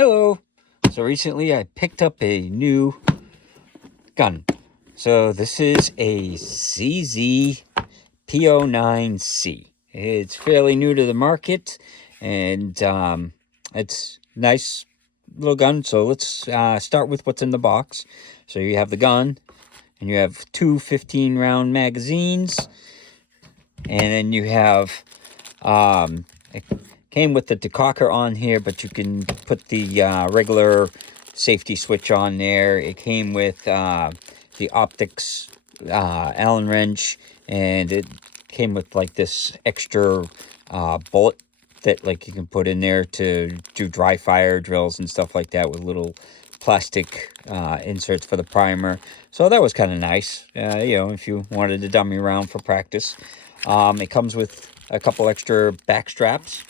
Hello. So recently I picked up a new gun. So this is a CZ P09c. It's fairly new to the market, and it's a nice little gun. So let's start with what's in the box. So you have the gun, and you have two 15-round magazines, and then you have it came with the decocker on here, but you can put the regular safety switch on there. It came with the optics Allen wrench, and it came with like this extra bullet that like you can put in there to do dry fire drills and stuff like that, with little plastic inserts for the primer. So that was kind of nice, if you wanted to dummy around for practice. It comes with a couple extra back straps.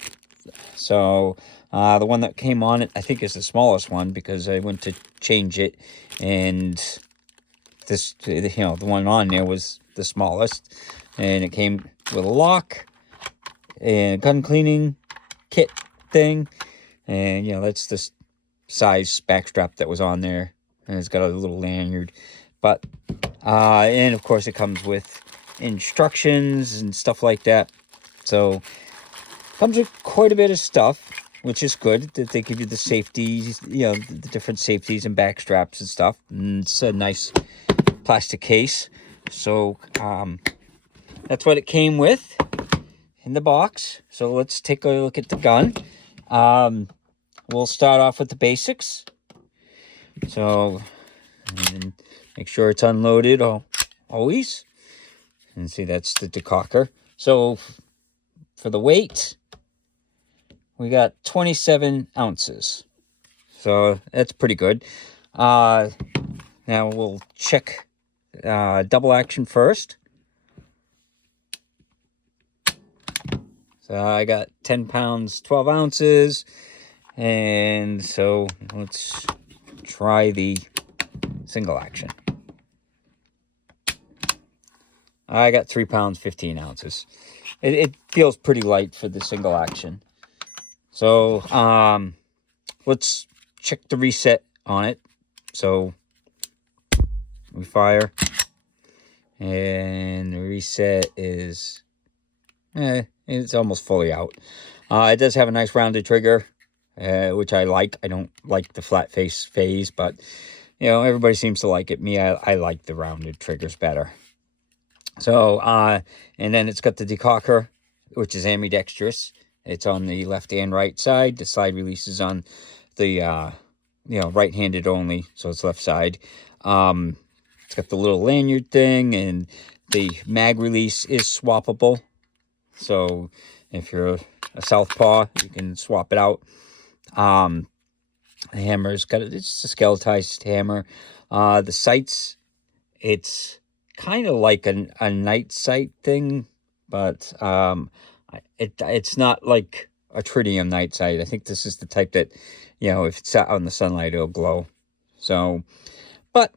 So the one that came on it, I think, is the smallest one, because I went to change it, and this, the one on there was the smallest, and it came with a lock and a gun cleaning kit thing, and that's the size backstrap that was on there, and it's got a little lanyard. But and of course it comes with instructions and stuff like that. So comes with quite a bit of stuff, which is good, that they give you the safeties, the different safeties and back straps and stuff. And it's a nice plastic case. So that's what it came with in the box. So let's take a look at the gun. We'll start off with the basics. So, and make sure it's unloaded always. And see, that's the decocker. So for the weight, we got 27 ounces. So that's pretty good. Now we'll check double action first. So I got 10 pounds, 12 ounces. And so let's try the single action. I got 3 pounds, 15 ounces. It feels pretty light for the single action. So let's check the reset on it. So we fire, and the reset is it's almost fully out. It does have a nice rounded trigger, which I like. I don't like the flat face phase, but everybody seems to like it. Me, I like the rounded triggers better. So and then it's got the decocker, which is ambidextrous. It's on the left and right side. The slide release is on the right-handed only, so it's left side. It's got the little lanyard thing, and the mag release is swappable. So if you're a southpaw, you can swap it out. The hammer's it's a skeletized hammer. The sights, it's kind of like a night sight thing, but it's not like a tritium night sight. I think this is the type that, if it's out on the sunlight, it'll glow. So, but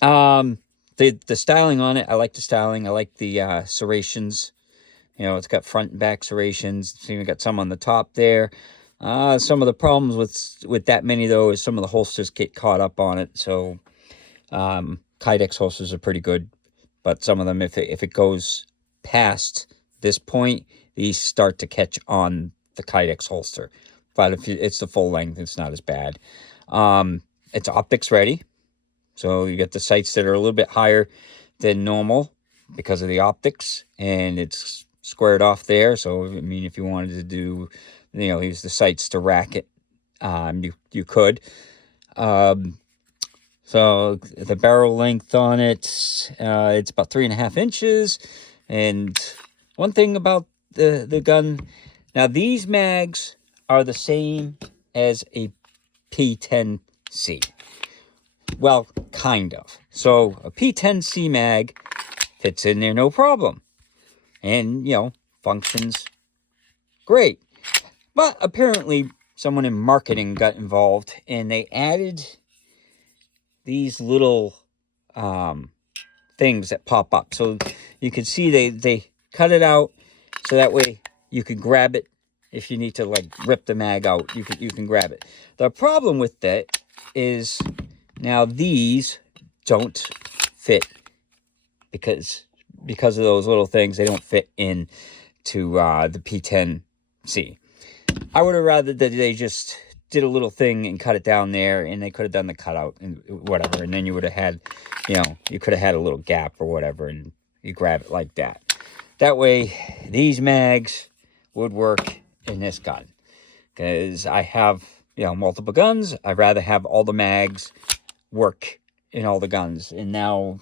the styling on it, I like the styling. I like the serrations. It's got front and back serrations. So you got some on the top there. Some of the problems with that many, though, is some of the holsters get caught up on it. So Kydex holsters are pretty good, but some of them, if it goes past this point, these start to catch on the Kydex holster. But if it's the full length, it's not as bad. It's optics ready. So you get the sights that are a little bit higher than normal because of the optics, and it's squared off there. So, I mean, if you wanted to do, use the sights to rack it, you could. So the barrel length on it, it's about 3.5 inches. And one thing about the gun, now these mags are the same as a P10c. Well, kind of. So a P10c mag fits in there no problem, and functions great. But apparently someone in marketing got involved, and they added these little things that pop up. So you can see they cut it out so that way you can grab it if you need to like rip the mag out, you can grab it. The problem with that is now these don't fit because of those little things. They don't fit in to the P10C. I would have rather that they just did a little thing and cut it down there, and they could have done the cutout and whatever, and then you would have had, you know, you could have had a little gap or whatever, and you grab it like that. That way, these mags would work in this gun. Because I have, you know, multiple guns. I'd rather have all the mags work in all the guns. And now,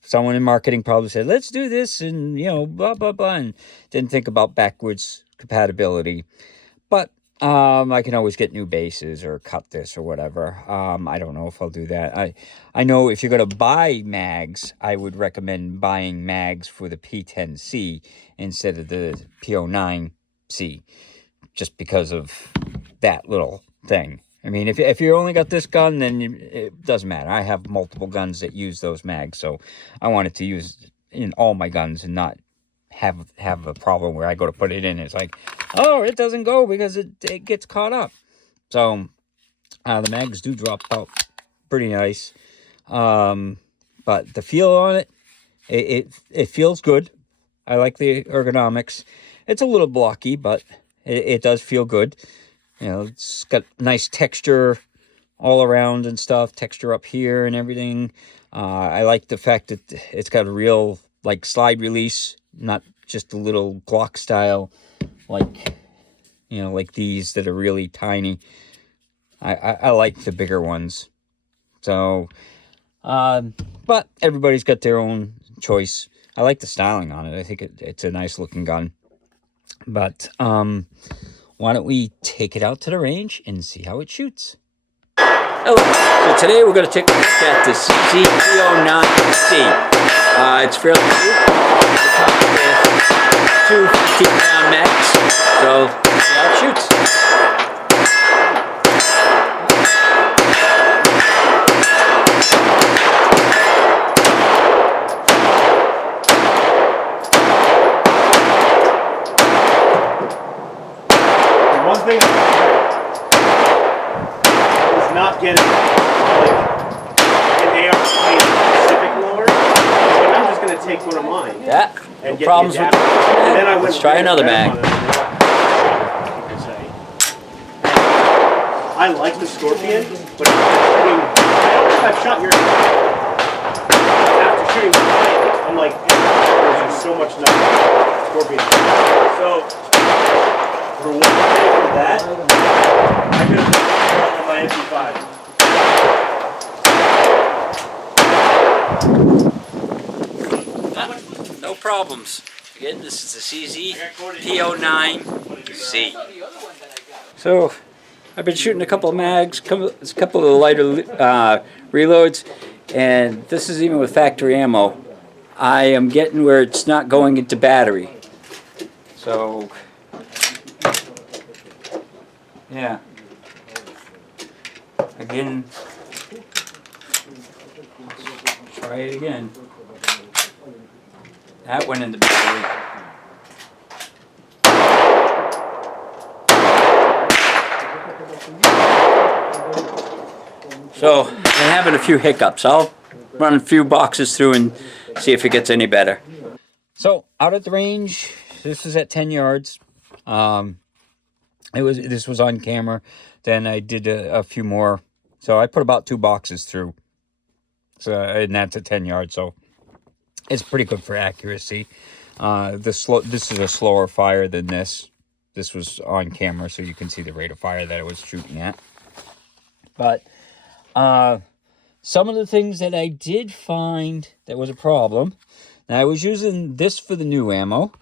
someone in marketing probably said, let's do this, and, you know, blah, blah, blah, and didn't think about backwards compatibility. But I can always get new bases or cut this or whatever. I don't know if I'll do that. I know if you're going to buy mags, I would recommend buying mags for the P10C instead of the P09c, just because of that little thing. I mean, if you only got this gun, then it doesn't matter. I have multiple guns that use those mags, so I wanted to use in all my guns and not have a problem where I go to put it in. It's like, oh, it doesn't go because it gets caught up. So the mags do drop out pretty nice. But the feel on it, it feels good. I like the ergonomics. It's a little blocky, but it does feel good. You know, it's got nice texture all around and stuff, texture up here and everything. I like the fact that it's got a real, like, slide release, not just a little Glock style, like, you know, like these that are really tiny. I like the bigger ones. So, but everybody's got their own choice. I like the styling on it. I think it's a nice looking gun. But, why don't we take it out to the range and see how it shoots? Hello. So today we're going to take a look at the CZ P09c. It's fairly new. It comes with two 15-round mags. So see how it shoots. One thing is not getting like an AR specific lower. Like, I'm just gonna take one of mine. Yeah. And No get problems the with adapter. And then I Let's try another mag. I like the Scorpion, but I don't know if I've shot your after shooting the I'm like, there's just so much nothing. Scorpion. So for one thing for that, I'm gonna put it on my MP5. No problems. Again, this is the CZ P09c. So, I've been shooting a couple of mags, a couple of lighter reloads, and this is even with factory ammo. I am getting where it's not going into battery. So, yeah. Again, let's try it again. That went into battery. So, I'm having a few hiccups. I'll run a few boxes through and see if it gets any better. So, out at the range, this is at 10 yards. This was on camera. Then I did a few more. So, I put about 2 boxes through. So, and that's at 10 yards, so it's pretty good for accuracy. This is a slower fire than this. This was on camera, so you can see the rate of fire that I was shooting at. But some of the things that I did find that was a problem. Now, I was using this for the new ammo,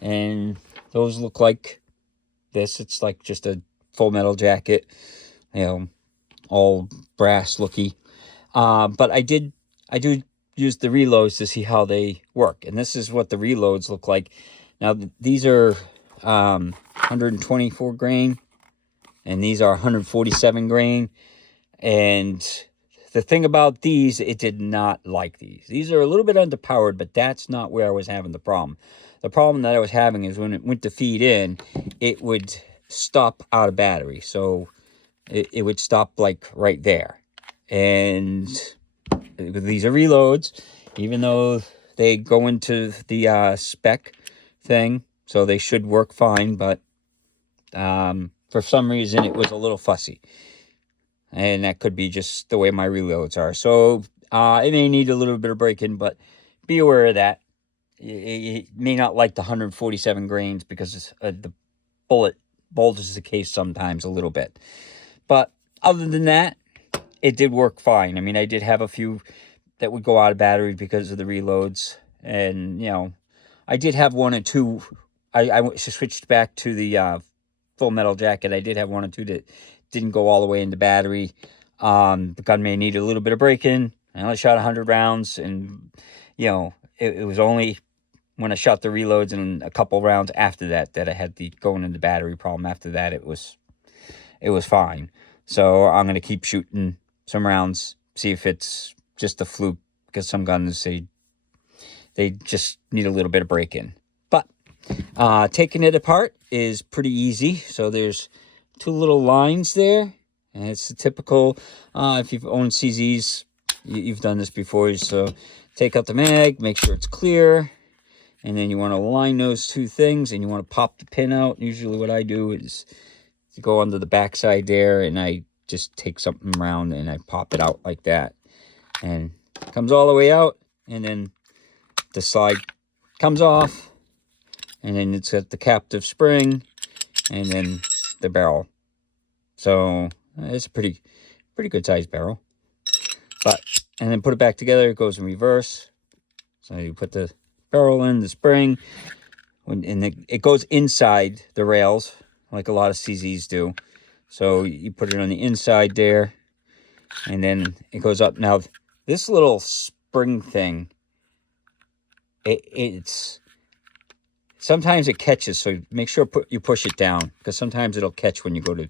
and those look like this. It's like just a full metal jacket, you know, all brass looky. But I do use the reloads to see how they work, and this is what the reloads look like. Now, these are 124 grain, and these are 147 grain. And the thing about these, it did not like these. These are a little bit underpowered, but that's not where I was having the problem. the problem that I was having is when it went to feed in, it would stop out of battery. So it would stop like right there. And these are reloads, even though they go into the spec thing, so they should work fine, but for some reason it was a little fussy, and that could be just the way my reloads are. So it may need a little bit of break-in, but be aware of that. It may not like the 147 grains because the bullet bulges the case sometimes a little bit. But other than that, it did work fine. I mean, I did have a few that would go out of battery because of the reloads. And, you know, I did have one or two. I switched back to the full metal jacket. I did have one or two that didn't go all the way into battery. The gun may need a little bit of break-in. I only shot 100 rounds. And, you know, it was only when I shot the reloads and a couple rounds after that I had the going into battery problem. After that, it was fine. So I'm going to keep shooting some rounds, see if it's just a fluke, because some guns, they just need a little bit of break-in. But taking it apart is pretty easy. So there's two little lines there, and it's the typical, if you've owned CZs, you've done this before. So take out the mag, make sure it's clear, and then you want to line those two things, and you want to pop the pin out. Usually what I do is to go under the backside there, and I just take something round and I pop it out like that, and it comes all the way out, and then the slide comes off, and then it's got the captive spring, and then the barrel. So it's a pretty good sized barrel. But and then put it back together, it goes in reverse. So you put the barrel in, the spring, and it goes inside the rails like a lot of CZs do. So you put it on the inside there, and then it goes up. Now, this little spring thing, it's sometimes it catches, so make sure you push it down, because sometimes it'll catch when you go to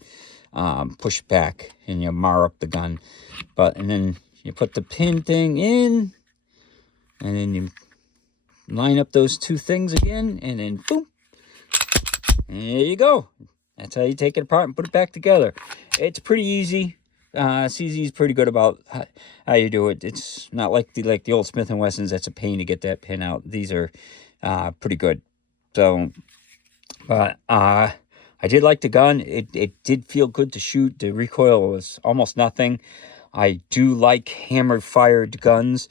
push back and you mar up the gun. And then you put the pin thing in, and then you line up those two things again, and then boom, and there you go. That's how you take it apart and put it back together. It's pretty easy. CZ is pretty good about how you do it. It's not like the old Smith & Wessons. That's a pain to get that pin out. These are pretty good. So, but I did like the gun. It did feel good to shoot. The recoil was almost nothing. I do like hammer-fired guns.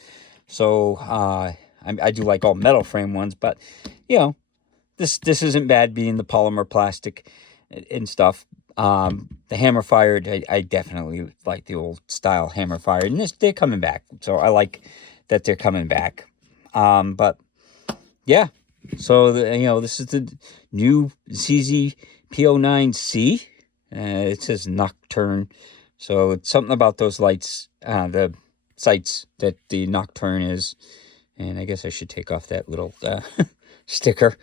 So I do like all metal frame ones. But, you know, this isn't bad being the polymer plastic and stuff. The hammer fired, I definitely like the old style hammer fired, and they're coming back, so I like that they're coming back. But yeah, so this is the new CZ P09c. It says Nocturne, so it's something about those lights, the sights that the Nocturne is. And I guess I should take off that little sticker.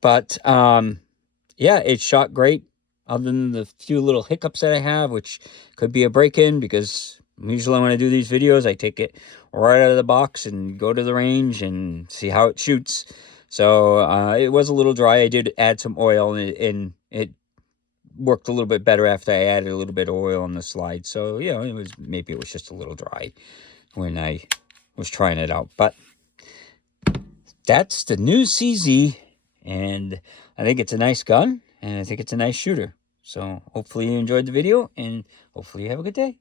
But yeah, it shot great, other than the few little hiccups that I have, which could be a break-in, because usually when I do these videos, I take it right out of the box and go to the range and see how it shoots. So it was a little dry. I did add some oil, and it worked a little bit better after I added a little bit of oil on the slide. So, you know, maybe it was just a little dry when I was trying it out. But that's the new CZ, and I think it's a nice gun, and I think it's a nice shooter. So hopefully you enjoyed the video, and hopefully you have a good day.